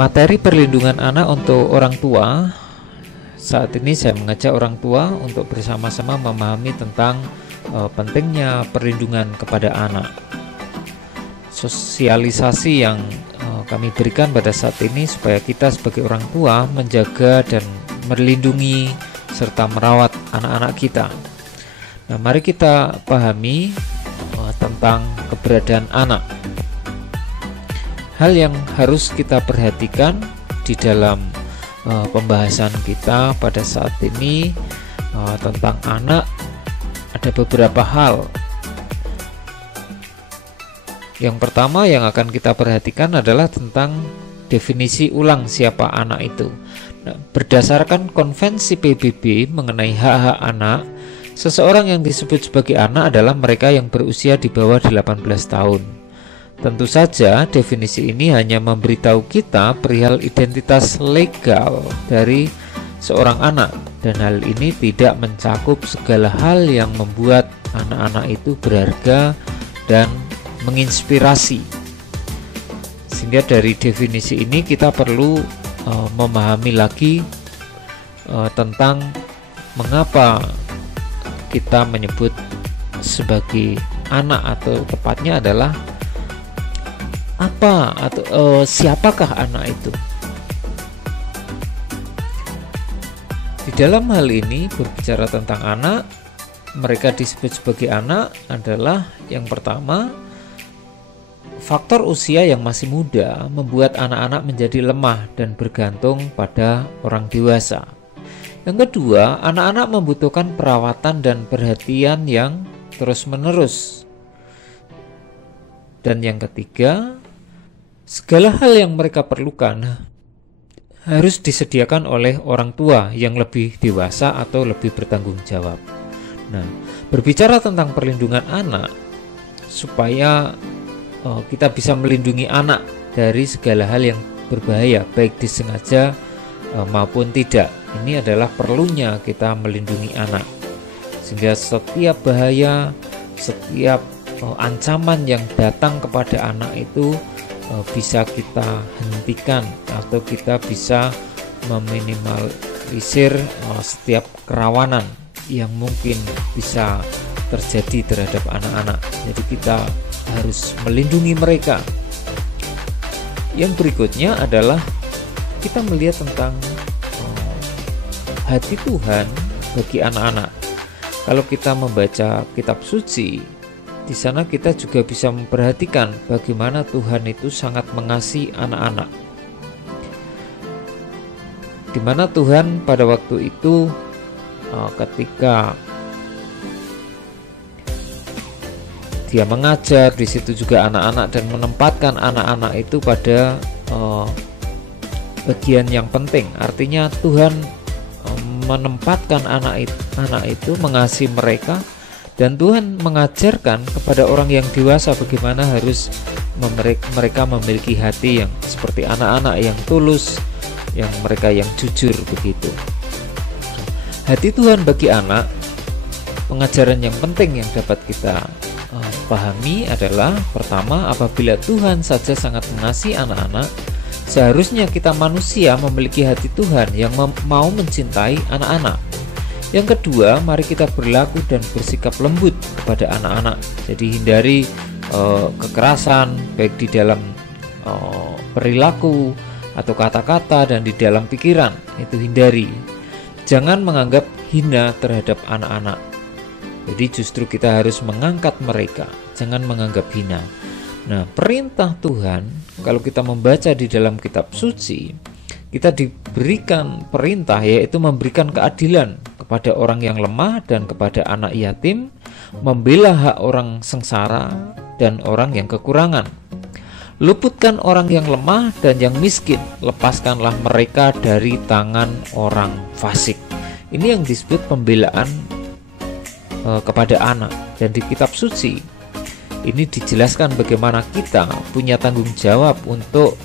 materi perlindungan anak untuk orang tua. Saat ini saya mengajak orang tua untuk bersama-sama memahami tentang pentingnya perlindungan kepada anak. Sosialisasi yang kami berikan pada saat ini supaya kita sebagai orang tua menjaga dan melindungi serta merawat anak-anak kita. Nah, mari kita pahami tentang keberadaan anak. Hal yang harus kita perhatikan di dalam pembahasan kita pada saat ini tentang anak, ada beberapa hal. Yang pertama yang akan kita perhatikan adalah tentang definisi ulang siapa anak itu. Nah, berdasarkan konvensi PBB mengenai hak-hak anak, seseorang yang disebut sebagai anak adalah mereka yang berusia di bawah 18 tahun. Tentu saja definisi ini hanya memberitahu kita perihal identitas legal dari seorang anak, dan hal ini tidak mencakup segala hal yang membuat anak-anak itu berharga dan menginspirasi. Sehingga dari definisi ini kita perlu memahami lagi tentang mengapa kita menyebut sebagai anak, atau tepatnya adalah apa atau siapakah anak itu. Di dalam hal ini berbicara tentang anak, mereka disebut sebagai anak adalah yang pertama, faktor usia yang masih muda membuat anak-anak menjadi lemah dan bergantung pada orang dewasa. Yang kedua, anak-anak membutuhkan perawatan dan perhatian yang terus-menerus. Dan yang ketiga, segala hal yang mereka perlukan harus disediakan oleh orang tua yang lebih dewasa atau lebih bertanggung jawab. Nah, berbicara tentang perlindungan anak, supaya kita bisa melindungi anak dari segala hal yang berbahaya, baik disengaja maupun tidak. Ini adalah perlunya kita melindungi anak, sehingga setiap bahaya, setiap ancaman yang datang kepada anak itu bisa kita hentikan, atau kita bisa meminimalisir setiap kerawanan yang mungkin bisa terjadi terhadap anak-anak. Jadi kita harus melindungi mereka. Yang berikutnya adalah kita melihat tentang hati Tuhan bagi anak-anak. Kalau kita membaca kitab suci, di sana kita juga bisa memperhatikan bagaimana Tuhan itu sangat mengasihi anak-anak. Di mana Tuhan pada waktu itu ketika Dia mengajar di situ juga anak-anak dan menempatkan anak-anak itu pada bagian yang penting. Artinya Tuhan menempatkan anak itu mengasihi mereka, dan Tuhan mengajarkan kepada orang yang dewasa bagaimana harus mereka memiliki hati yang seperti anak-anak yang tulus, yang mereka yang jujur begitu. Hati Tuhan bagi anak, pengajaran yang penting yang dapat kita pahami adalah pertama, apabila Tuhan saja sangat mengasihi anak-anak, seharusnya kita manusia memiliki hati Tuhan yang mau mencintai anak-anak. Yang kedua, mari kita berlaku dan bersikap lembut kepada anak-anak. Jadi hindari kekerasan baik di dalam perilaku atau kata-kata dan di dalam pikiran, itu hindari. Jangan menganggap hina terhadap anak-anak. Jadi justru kita harus mengangkat mereka, jangan menganggap hina. Nah, perintah Tuhan, kalau kita membaca di dalam kitab suci, kita diberikan perintah yaitu memberikan keadilan kepada orang yang lemah dan kepada anak yatim, membela hak orang sengsara dan orang yang kekurangan. Luputkan orang yang lemah dan yang miskin, lepaskanlah mereka dari tangan orang fasik. Ini yang disebut pembelaan kepada anak. Dan di kitab suci ini dijelaskan bagaimana kita punya tanggung jawab untuk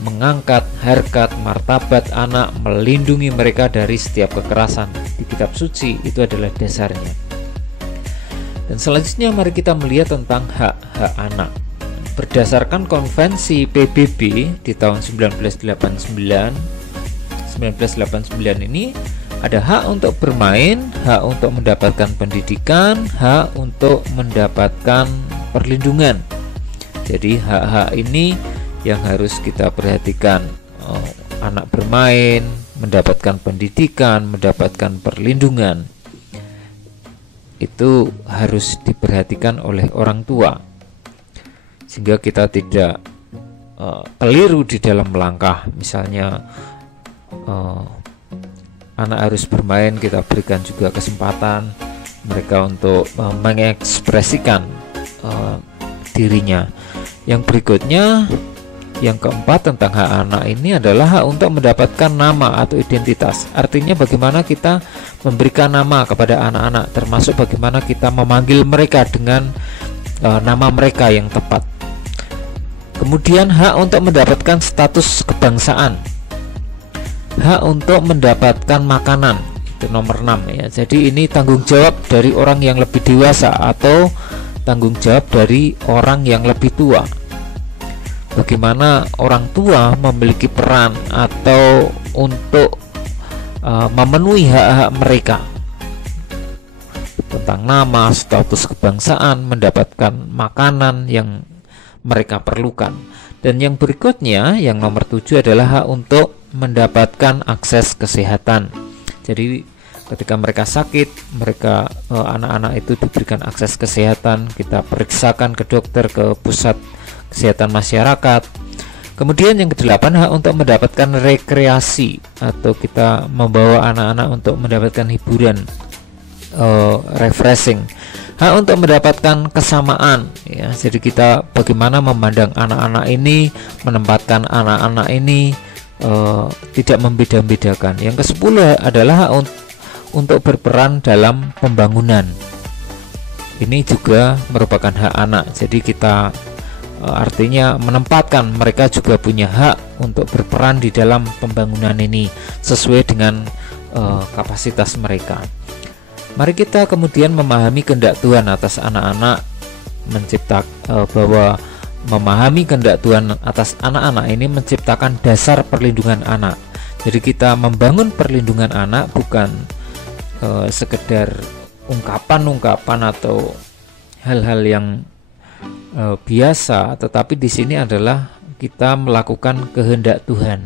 mengangkat harkat martabat anak, melindungi mereka dari setiap kekerasan. Di kitab suci itu adalah dasarnya. Dan selanjutnya mari kita melihat tentang hak-hak anak. berdasarkan konvensi PBB di tahun 1989 ini ada hak untuk bermain, hak untuk mendapatkan pendidikan, hak untuk mendapatkan perlindungan. Jadi hak-hak ini yang harus kita perhatikan. Anak bermain, mendapatkan pendidikan, mendapatkan perlindungan, itu harus diperhatikan oleh orang tua, sehingga kita tidak keliru di dalam langkah. Misalnya anak harus bermain, kita berikan juga kesempatan mereka untuk mengekspresikan dirinya. Yang berikutnya, yang keempat tentang hak anak ini adalah hak untuk mendapatkan nama atau identitas. Artinya bagaimana kita memberikan nama kepada anak-anak, termasuk bagaimana kita memanggil mereka dengan nama mereka yang tepat. Kemudian hak untuk mendapatkan status kebangsaan, hak untuk mendapatkan makanan, itu nomor 6 ya. Jadi ini tanggung jawab dari orang yang lebih dewasa atau tanggung jawab dari orang yang lebih tua. Bagaimana orang tua memiliki peran atau untuk memenuhi hak-hak mereka tentang nama, status kebangsaan, mendapatkan makanan yang mereka perlukan. Dan yang berikutnya, yang nomor 7 adalah hak untuk mendapatkan akses kesehatan. Jadi ketika mereka sakit, mereka anak-anak itu diberikan akses kesehatan, kita periksakan ke dokter, ke pusat kesehatan masyarakat. Kemudian yang kedelapan, hak untuk mendapatkan rekreasi atau kita membawa anak-anak untuk mendapatkan hiburan, refreshing. Hak untuk mendapatkan kesamaan ya. Jadi kita bagaimana memandang anak-anak ini, menempatkan anak-anak ini tidak membeda-bedakan. Yang ke-10 adalah hak untuk berperan dalam pembangunan. Ini juga merupakan hak anak. Jadi kita artinya menempatkan mereka juga punya hak untuk berperan di dalam pembangunan ini sesuai dengan kapasitas mereka. Mari kita kemudian memahami kehendak Tuhan atas anak-anak, bahwa memahami kehendak Tuhan atas anak-anak ini menciptakan dasar perlindungan anak. Jadi kita membangun perlindungan anak bukan sekedar ungkapan-ungkapan atau hal-hal yang biasa, tetapi di sini adalah kita melakukan kehendak Tuhan.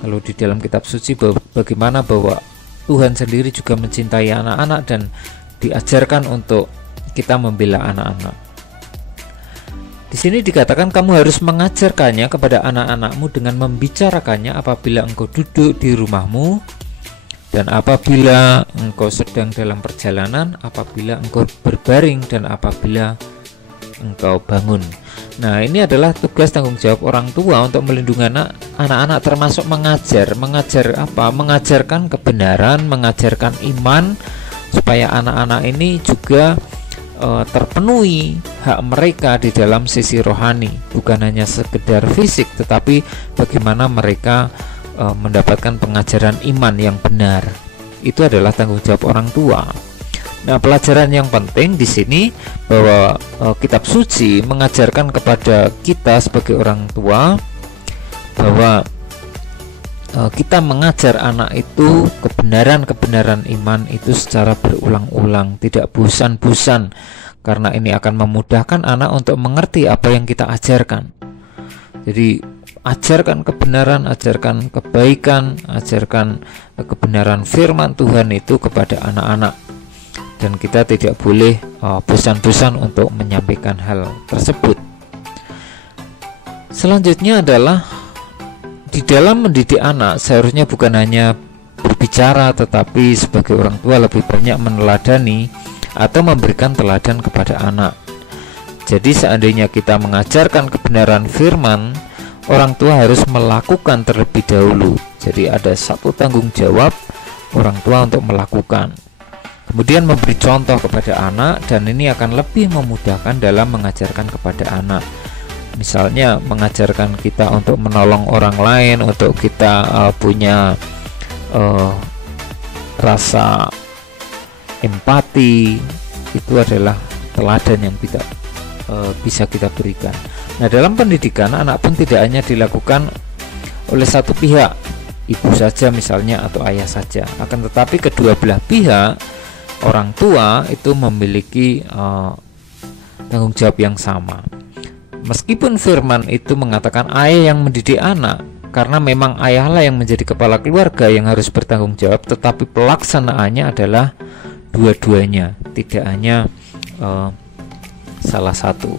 Kalau di dalam kitab suci bagaimana bahwa Tuhan sendiri juga mencintai anak-anak dan diajarkan untuk kita membela anak-anak. Di sini dikatakan kamu harus mengajarkannya kepada anak-anakmu dengan membicarakannya apabila engkau duduk di rumahmu, dan apabila engkau sedang dalam perjalanan, apabila engkau berbaring, dan apabila engkau bangun. Nah, ini adalah tugas tanggung jawab orang tua untuk melindungi anak-anak, termasuk mengajar apa? Mengajarkan kebenaran, mengajarkan iman, supaya anak-anak ini juga terpenuhi hak mereka di dalam sisi rohani, bukan hanya sekedar fisik, tetapi bagaimana mereka mendapatkan pengajaran iman yang benar. Itu adalah tanggung jawab orang tua. Nah, pelajaran yang penting di sini bahwa kitab suci mengajarkan kepada kita sebagai orang tua bahwa kita mengajar anak itu kebenaran-kebenaran iman itu secara berulang-ulang, tidak bosan-bosan, karena ini akan memudahkan anak untuk mengerti apa yang kita ajarkan. Jadi ajarkan kebenaran, ajarkan kebaikan, ajarkan kebenaran firman Tuhan itu kepada anak-anak. Dan kita tidak boleh bosan-bosan untuk menyampaikan hal tersebut. Selanjutnya adalah di dalam mendidik anak seharusnya bukan hanya berbicara, tetapi sebagai orang tua lebih banyak meneladani atau memberikan teladan kepada anak. Jadi seandainya kita mengajarkan kebenaran firman, orang tua harus melakukan terlebih dahulu. Jadi ada satu tanggung jawab orang tua untuk melakukan, kemudian memberi contoh kepada anak, dan ini akan lebih memudahkan dalam mengajarkan kepada anak. Misalnya mengajarkan kita untuk menolong orang lain, untuk kita punya rasa empati, itu adalah teladan yang tidak bisa kita berikan. Nah, dalam pendidikan anak pun tidak hanya dilakukan oleh satu pihak, ibu saja misalnya atau ayah saja, akan tetapi kedua belah pihak, orang tua itu memiliki tanggung jawab yang sama. Meskipun firman itu mengatakan ayah yang mendidik anak, karena memang ayahlah yang menjadi kepala keluarga yang harus bertanggung jawab, tetapi pelaksanaannya adalah dua-duanya, tidak hanya salah satu.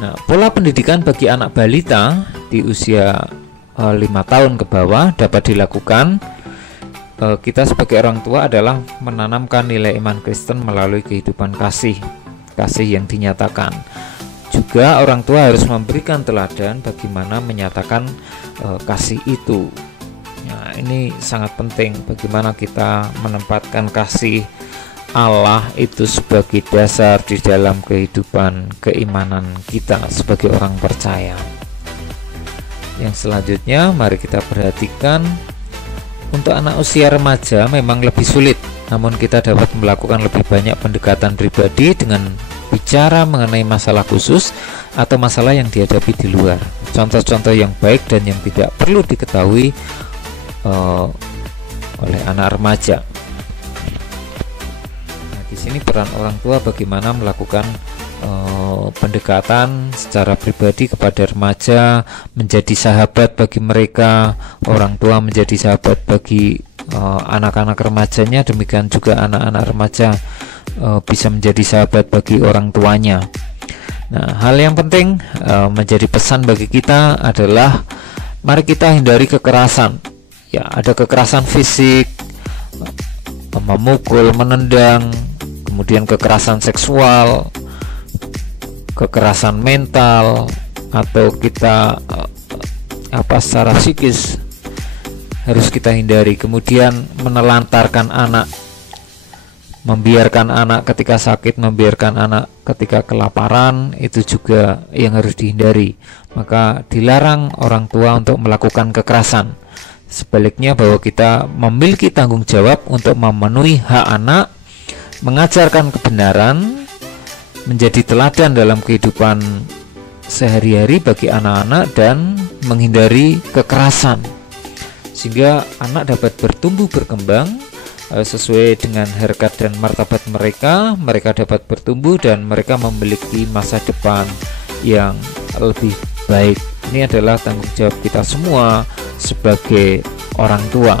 Nah, pola pendidikan bagi anak balita di usia 5 tahun ke bawah dapat dilakukan. Kita sebagai orang tua adalah menanamkan nilai iman Kristen melalui kehidupan kasih yang dinyatakan. Juga orang tua harus memberikan teladan bagaimana menyatakan kasih itu. Nah, ini sangat penting, bagaimana kita menempatkan kasih Allah itu sebagai dasar di dalam kehidupan keimanan kita sebagai orang percaya. Yang selanjutnya, mari kita perhatikan untuk anak usia remaja memang lebih sulit, namun kita dapat melakukan lebih banyak pendekatan pribadi dengan bicara mengenai masalah khusus atau masalah yang dihadapi di luar. Contoh-contoh yang baik dan yang tidak perlu diketahui oleh anak remaja. Di sini peran orang tua bagaimana melakukan pendekatan secara pribadi kepada remaja, menjadi sahabat bagi mereka, orang tua menjadi sahabat bagi anak-anak remajanya, demikian juga anak-anak remaja bisa menjadi sahabat bagi orang tuanya. Nah, hal yang penting menjadi pesan bagi kita adalah mari kita hindari kekerasan. Ya, ada kekerasan fisik, memukul, menendang, kemudian kekerasan seksual, kekerasan mental, atau kita secara psikis harus kita hindari. Kemudian menelantarkan anak, membiarkan anak ketika sakit, membiarkan anak ketika kelaparan, itu juga yang harus dihindari. Maka dilarang orang tua untuk melakukan kekerasan. Sebaliknya, bahwa kita memiliki tanggung jawab untuk memenuhi hak anak, mengajarkan kebenaran, menjadi teladan dalam kehidupan sehari-hari bagi anak-anak, dan menghindari kekerasan sehingga anak dapat bertumbuh berkembang sesuai dengan harkat dan martabat mereka. Mereka dapat bertumbuh dan mereka memiliki masa depan yang lebih baik. Ini adalah tanggung jawab kita semua sebagai orang tua.